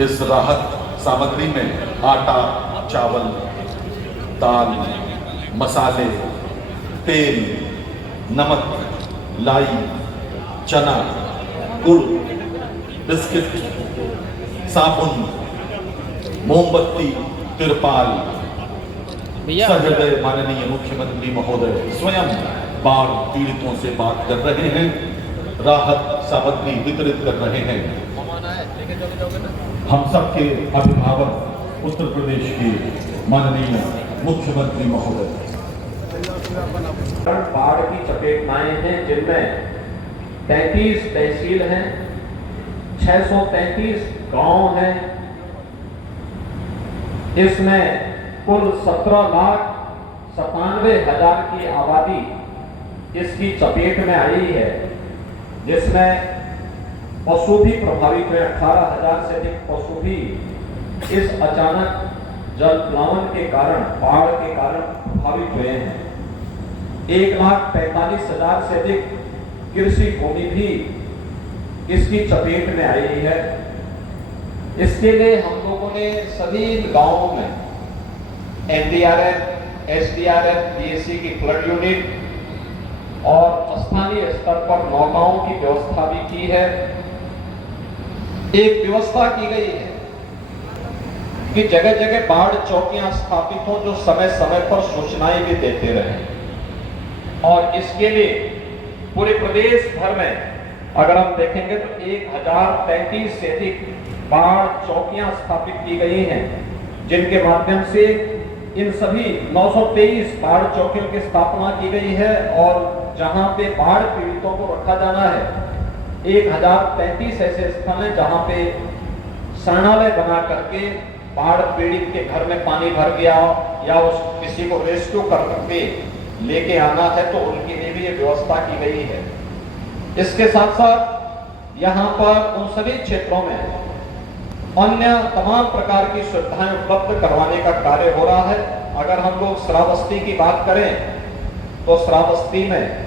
इस राहत सामग्री में आटा, चावल, दाल, मसाले, तेल, नमक, लाई, चना, गुड़, बिस्किट, साबुन, मोमबत्ती, तिरपाल, सहृदय माननीय मुख्यमंत्री महोदय स्वयं बाढ़ पीड़ितों से बात कर रहे हैं, राहत सामग्री वितरित कर रहे हैं। हम सबके अभिभावक उत्तर प्रदेश के माननीय मुख्यमंत्री महोदय। बाढ़ की चपेट में आए हैं, जिनमें 33 तहसील हैं, 633 गांव हैं। इसमें कुल 17,97,000 की आबादी इसकी चपेट में आई है, जिसमें पशु भी प्रभावित हुए। 18,000 से अधिक पशु भी इस अचानक जल प्लावन के कारण, बाढ़ के कारण प्रभावित हुए हैं। 1,45,000 से अधिक कृषि भूमि भी इसकी चपेट में आई है। इसके लिए हम लोगों ने सभी गांवों में एनडीआरएफ, एसडीआरएफ, पीएसी की फ्लड यूनिट और स्थानीय स्तर पर नौकाओं की व्यवस्था भी की है। एक व्यवस्था की गई है कि जगह जगह बाढ़ चौकियां स्थापित हों, जो समय समय पर सूचनाएं भी देते रहें। और इसके लिए पूरे प्रदेश भर में अगर हम देखेंगे तो 1033 से अधिक बाढ़ चौकियां स्थापित की गई हैं, जिनके माध्यम से इन सभी 923 बाढ़ चौकियों की स्थापना की गई है। और जहां पे बाढ़ पीड़ितों को रखा जाना है, 1033 ऐसे स्थल हैं जहां पे शरणालय बना करके बाढ़ पीड़ित के घर में पानी भर गया या उस किसी को रेस्क्यू करके लेके आना है तो उनके लिए भी ये व्यवस्था की गई है। इसके साथ साथ यहाँ पर उन सभी क्षेत्रों में अन्य तमाम प्रकार की सुविधाएं उपलब्ध करवाने का कार्य हो रहा है। अगर हम लोग श्रावस्ती की बात करें तो श्रावस्ती में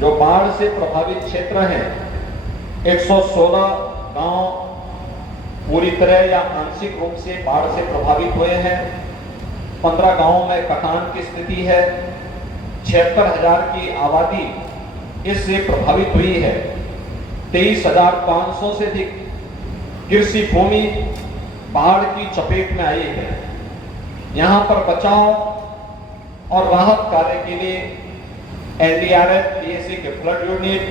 जो बाढ़ से प्रभावित क्षेत्र हैं, 116 गांव पूरी तरह या आंशिक रूप से बाढ़ से प्रभावित हुए हैं। 15 गांवों में कटान की स्थिति है। 76,000 की आबादी इससे प्रभावित हुई है। 23,500 से अधिक कृषि भूमि बाढ़ की चपेट में आई है। यहां पर बचाव और राहत कार्य के लिए एनडीआरएफ, पीएसी के फ्लड यूनिट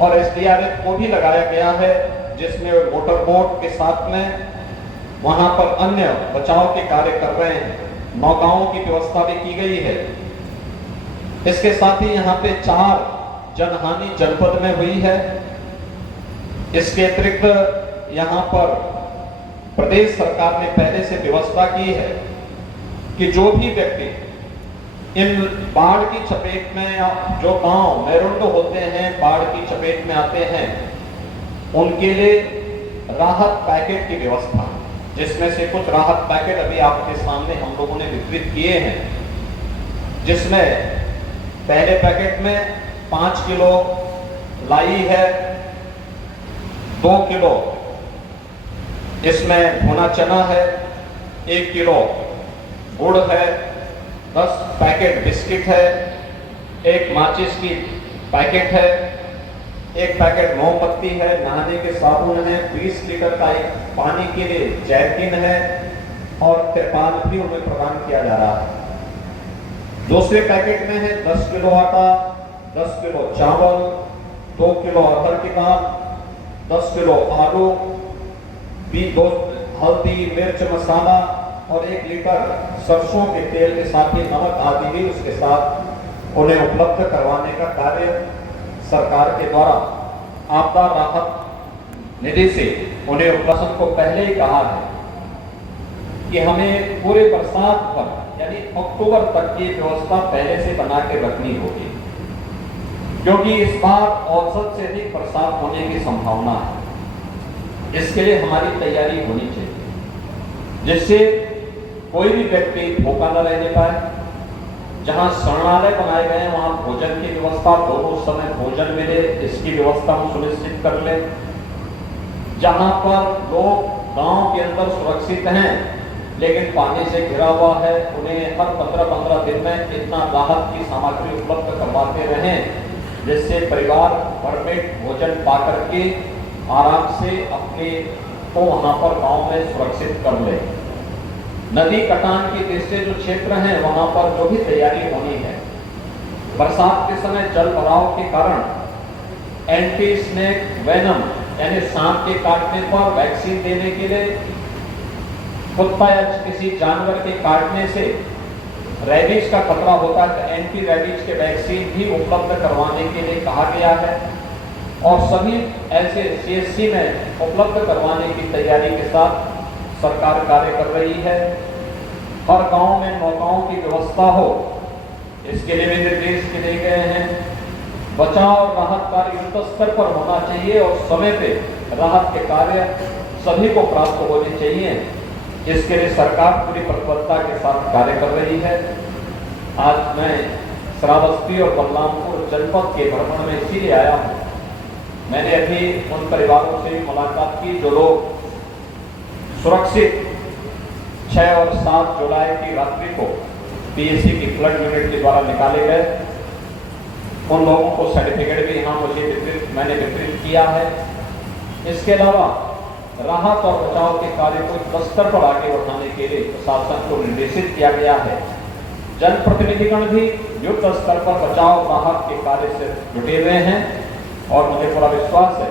और एसडीआरएफ को भी लगाया गया है, जिसमें मोटर बोट के साथ में वहां पर अन्य बचाव के कार्य कर रहे हैं। नौकाओं की व्यवस्था भी की गई है। इसके साथ ही यहाँ पे 4 जनहानि जनपद में हुई है। इसके अतिरिक्त यहाँ पर प्रदेश सरकार ने पहले से व्यवस्था की है कि जो भी व्यक्ति इन बाढ़ की चपेट में या जो गांव मेरुंड होते हैं, बाढ़ की चपेट में आते हैं, उनके लिए राहत पैकेट की व्यवस्था, जिसमें से कुछ राहत पैकेट अभी आपके सामने हम लोगों ने वितरित किए हैं। जिसमें पहले पैकेट में 5 किलो लाई है, 2 किलो इसमें भुना चना है, 1 किलो गुड़ है, 10 पैकेट बिस्किट है, 1 माचिस की पैकेट है, 1 पैकेट मोमबत्ती है, नहाने के साबुन है, 20 लीटर का एक पानी के लिए जैरकिन है और तिरपाल भी उन्हें प्रदान किया जा रहा है। दूसरे पैकेट में है 10 किलो आटा, 10 किलो चावल, 2 किलो अरहर की दाल, 10 किलो आलू, 2 हल्दी, मिर्च मसाला और 1 लीटर सरसों के तेल के साथ ही नमक आदि भी उसके साथ उन्हें उपलब्ध करवाने का कार्य सरकार के द्वारा आपदा राहत निधि से उन्हें उपलब्ध को पहले ही कहा है कि हमें पूरे बरसात पर यानी अक्टूबर तक की व्यवस्था पहले से बना के रखनी होगी, क्योंकि इस बार औसत से अधिक बरसात होने की संभावना है। इसके लिए हमारी तैयारी होनी चाहिए, जिससे कोई भी व्यक्ति भूखा न रहने पाए। जहां शरणालय बनाए गए हैं वहां भोजन की व्यवस्था, दोनों समय भोजन मिले, इसकी व्यवस्था हम सुनिश्चित कर लें। जहां पर लोग गांव के अंदर सुरक्षित हैं, लेकिन पानी से घिरा हुआ है, उन्हें हर 15-15 दिन में इतना राहत की सामग्री उपलब्ध करवाते रहें जिससे परिवार भरपेट भोजन पा करके आराम से अपने को वहां पर गांव में सुरक्षित कर ले। नदी कटान की दृष्टि जो क्षेत्र हैं वहां पर जो भी तैयारी होनी है, बरसात के समय जल भराव के कारण एंटी स्नेक वेनम यानी सांप के काटने पर वैक्सीन देने के लिए, कुत्ता या किसी जानवर के काटने से रेबीज का खतरा होता है तो एंटी रेबीज के वैक्सीन भी उपलब्ध करवाने के लिए कहा गया है और सभी ऐसे CSC में उपलब्ध करवाने की तैयारी के साथ सरकार कार्य कर रही है। हर गांव में नौकाओं की व्यवस्था हो, इसके लिए भी निर्देश दिए गए हैं। बचाव और राहत कार्य युद्ध स्तर पर होना चाहिए और समय पे राहत के कार्य सभी को प्राप्त होने चाहिए। इसके लिए सरकार पूरी प्रतिबद्धता के साथ कार्य कर रही है। आज मैं श्रावस्ती और बलरामपुर जनपद के भ्रमण में इसीलिए आया हूँ। मैंने अभी उन परिवारों से भी मुलाकात की जो लोग सुरक्षित 6 और 7 जुलाई की रात्रि को PSC की फ्लड यूनिट के द्वारा निकाले गए, उन लोगों को सर्टिफिकेट भी यहाँ मैंने वितरित किया है। इसके अलावा राहत और बचाव के कार्य को युद्ध स्तर पर आगे बढ़ाने के लिए प्रशासन को निर्देशित किया गया है। जनप्रतिनिधिगण भी युद्ध स्तर पर बचाव राहत के कार्य से जुटे हुए हैं और मुझे पूरा विश्वास है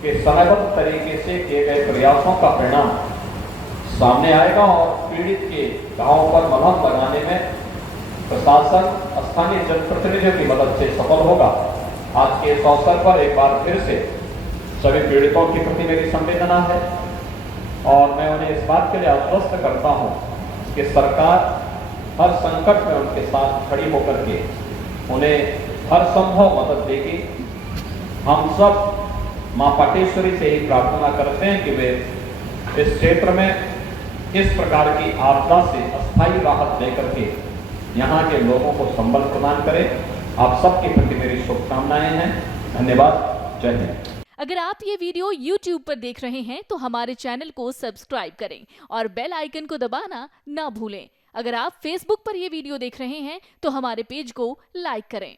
कि समयबद्ध तरीके से किए गए प्रयासों का परिणाम सामने आएगा और पीड़ित के गांव पर मलहम लगाने में प्रशासन स्थानीय जनप्रतिनिधियों की मदद से सफल होगा। आज के इस अवसर पर एक बार फिर से सभी पीड़ितों के प्रति मेरी संवेदना है और मैं उन्हें इस बात के लिए आश्वस्त करता हूं कि सरकार हर संकट में उनके साथ खड़ी होकर के उन्हें हर संभव मदद देगी। हम सब मां पाटेश्वरी से ही प्रार्थना करते हैं कि वे इस क्षेत्र में इस प्रकार की आपदा से अस्थायी राहत देकर के यहाँ के लोगों को संबल प्रदान करें। आप सबके प्रति मेरी शुभकामनाएं हैं। धन्यवाद। जय हिंद। अगर आप ये वीडियो YouTube पर देख रहे हैं तो हमारे चैनल को सब्सक्राइब करें और बेल आइकन को दबाना ना भूलें। अगर आप Facebook पर ये वीडियो देख रहे हैं तो हमारे पेज को लाइक करें।